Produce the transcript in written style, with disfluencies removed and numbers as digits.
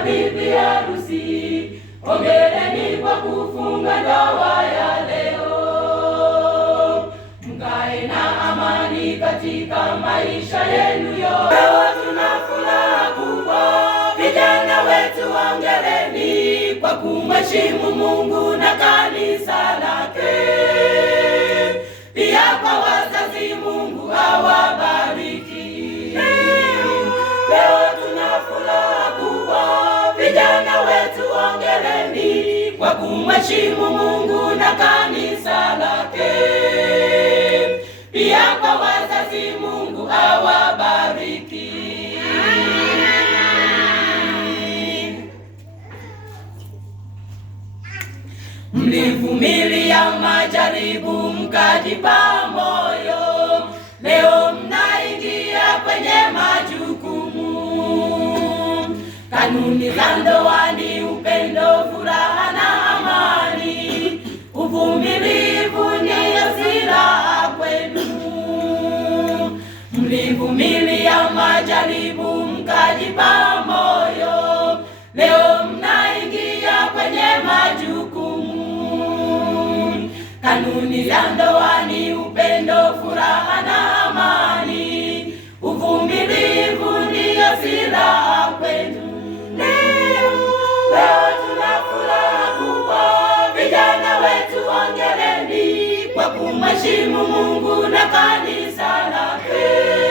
bibi harusi, hongereni kwa kufunga ndoa ya leo. Mkae na amani katika maisha yenu yote. Leo tuna furaha kubwa, vijana wetu hongereni kwa kumheshimu Mungu na kanisa lake. Pia kwa wazazi, Mungu awabariki. Leo tuna furaha kubwa, vijana wetu hongereni kwa kumheshimu Mungu na kanisa lake. Pia kwa wazazi, Mungu awabariki. Mlivumilia majaribu mkajipa moyo, leo mnaingia kwenye majukumu. Kanuni za ndoa ni upendo, furaha na amani. Uvumilivu ndiyo silaha kwenu. Mlivumilia majaribu mkajipa moyo, leo mnaingia kwenye majukumu. Kanuni za ndoa ni upendo, furaha na amani. Uvumilivu ndiyo silaha kwenu. Leo tuna furaha kubwa, vijana wetu hongereni kwa kumheshimu Mungu na kanisa lake.